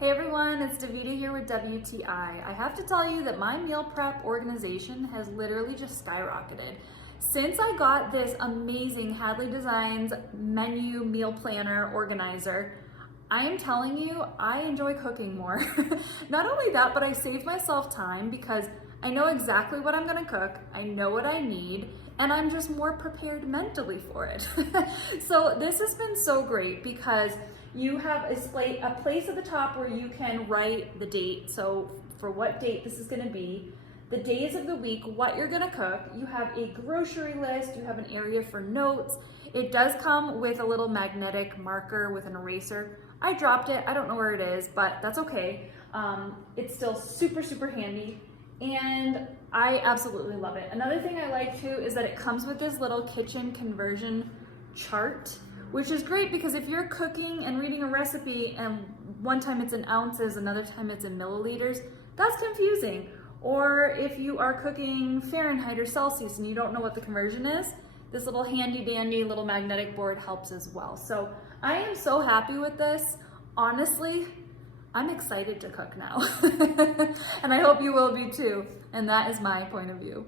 Hey everyone, it's Davita here with WTI. I have to tell you that my meal prep organization has literally just skyrocketed. Since I got this amazing Hadley Designs menu meal planner organizer, I am telling you, I enjoy cooking more. Not only that, but I save myself time because I know exactly what I'm gonna cook, I know what I need, and I'm just more prepared mentally for it. So this has been so great because you have a place at the top where you can write the date. So for what date this is gonna be, the days of the week, what you're gonna cook. You have a grocery list, you have an area for notes. It does come with a little magnetic marker with an eraser. I dropped it, I don't know where it is, but that's okay. It's still super, super handy. And I absolutely love it. Another thing I like too is that it comes with this little kitchen conversion chart, which is great because if you're cooking and reading a recipe and one time it's in ounces, another time it's in milliliters, that's confusing. Or if you are cooking Fahrenheit or Celsius and you don't know what the conversion is, this little handy dandy little magnetic board helps as well. So I am so happy with this. Honestly, I'm excited to cook now. And I hope you will be too. And that is my point of view.